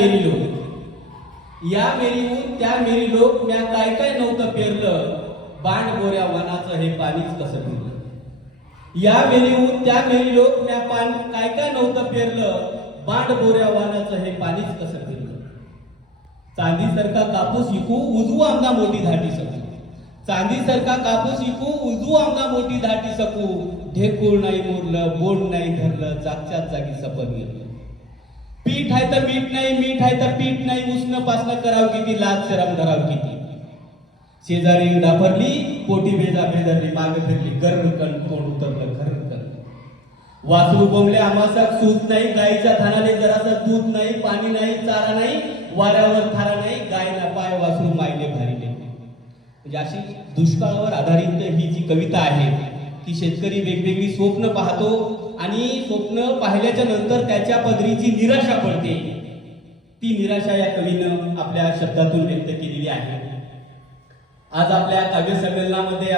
मेरी लोक या मेरीहून त्या मेरी लोक म्या काय काय नव्हतं पेरलं बाण बोऱ्या वनाचं हे पाणीच कसं पिरलं या मेरीहून त्या मेरी लोक म्या पान काय काय नव्हतं पेरलं बांड बोऱ्या वनाचं हे पाणीच कसं पिरलं चांदीसारखा कापूस विकू उजवू आमना मोठी धाटी सकू. चांदीसारखा कापूस विकू उजवू आमना मोठी धाटी सकू. ढेकूळ नाही मोरलं बोंड नाही धरलं जागच्याच जागी सपन गेलं. पीठ आहे तर मीठ नाही मीठ आहे तर पीठ नाही. उष्ण पासणं करावं किती? लाज शरम धराव किती? शेजारी डाफरली पोटी बेजा बेदरली माग फिरली. गर्र कण तोंड उतरलं घर कण वासरू बोंबले आम्हाला सूत नाही. गायीच्या थानाने जरासं दूध नाही पाणी नाही चारा नाही वाऱ्यावर थारा नाही गायला पाय वासरू मायले भारीले. म्हणजे अशी दुष्काळावर आधारित ही जी कविता आहे की शेतकरी वेगवेगळी स्वप्न पाहतो आणि स्वप्न पाहिल्याच्या नंतर त्याच्या पदरी जी निराशा पडते. ती निराशा या कवीनं आपल्या शब्दातून व्यक्त केलेली आहे. आज आपल्या काव्य संमेलनामध्ये